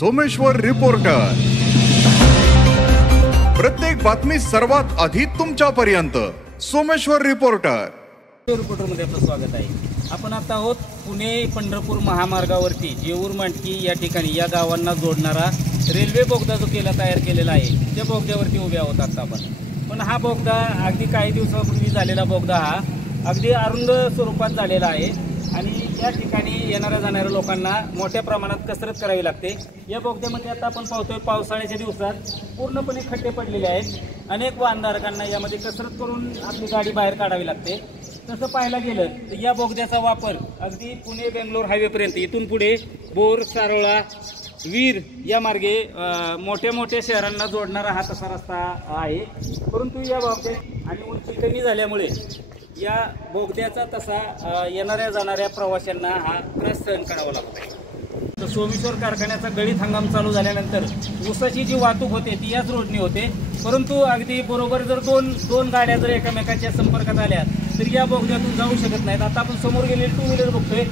Someshwar reporter, प्रत्येक बातमी सर्वात आधी तुमच्यापर्यंत। सोमेश्वर रिपोर्टर मध्ये आपलं स्वागत आहे। आपण आता आहोत पुणे पंढरपूर महामार्गावरती जेऊर मांडकी या ठिकाणी या गावांना जोडणारा रेल्वे बोगदा जो तयार केलेला आहे त्या बोगद्यावरती उभे आहोत आता आपण। पण हा बोगदा अगदी काही दिवसापूर्वी झालेला बोगदा हा अगदी अरुंद स्वरूपात झालेला आहे आणि या ठिकाणी येणाऱ्या जाणाऱ्या लोकांना मोठ्या प्रमाणात कसरत करावी लागते। या बोगद्यामध्ये आता आपण पाहतोय पावसाळ्याच्या दिवसात पूर्णपणे खड्डे पडलेले आहेत। अनेक वाहनधारकांना यामध्ये कसरत करून आपली गाडी बाहेर काढावी लागते। तसं पाहायला गेलं तर या बोगद्याचा वापर अगदी पुणे बेंगलोर हायवेपर्यंत इथून पुढे बोर, सारोळा, वीर या मार्गे मोठ्या मोठ्या शहरांना जोडणारा हा तसा रस्ता आहे। परंतु या बोगद्यात आणि उंची कमी झाल्यामुळे या बोगद्याचा तसा येणाऱ्या जाणाऱ्या प्रवाशांना हा त्रास सहन करावा लागतो आहे। तर सोमेश्वर कारखान्याचा गळीत हंगाम चालू झाल्यानंतर ऊसाची जी वाहतूक होते ती याच रोडने होते। परंतु अगदी बरोबर जर दोन गाड्या जर एकमेकांच्या संपर्कात आल्या तर या बोगद्यातून जाऊ शकत नाहीत। आता आपण समोर गेलेले टू व्हीलर बघतोय,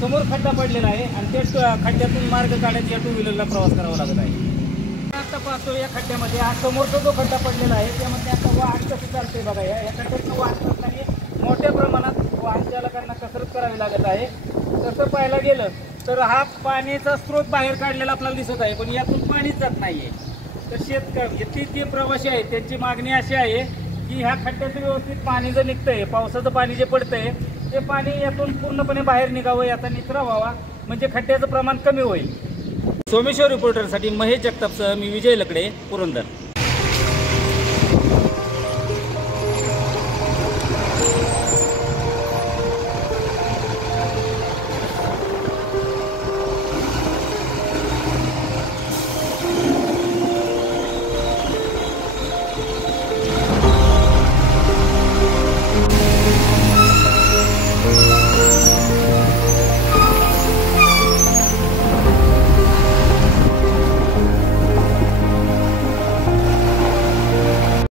समोर खड्डा पडलेला आहे आणि त्या खड्ड्यातून मार्ग काढत या टू व्हीलरला प्रवास करावा लागत आहे। आता पाहतो या खड्ड्यामध्ये हा समोरचा जो खड्डा पडलेला आहे त्यामध्ये आता वाहन कसं चालतंय बघा। या खड्ड्यातून वाहन करताना मोठ्या प्रमाणात वाहन चालकांना कसरत करावी लागत आहे। तसं पाहायला गेलं तर हा पाण्याचा स्रोत बाहेर काढलेला आपल्याला दिसत आहे, पण यातून पाणीच जात नाहीये। तर शेतकरी जे प्रवासी आहेत त्यांची मागणी अशी आहे की ह्या खड्ड्याचं व्यवस्थित पाणी जर निघतंय, पावसाचं पाणी जे पडतंय ते पाणी यातून पूर्णपणे बाहेर निघावं, याचा निचरा व्हावा, म्हणजे खड्ड्याचं प्रमाण कमी होईल। सोमेश्वर रिपोर्टरसाठी महेश जगतापसह मी विजय लकडे, पुरंदर।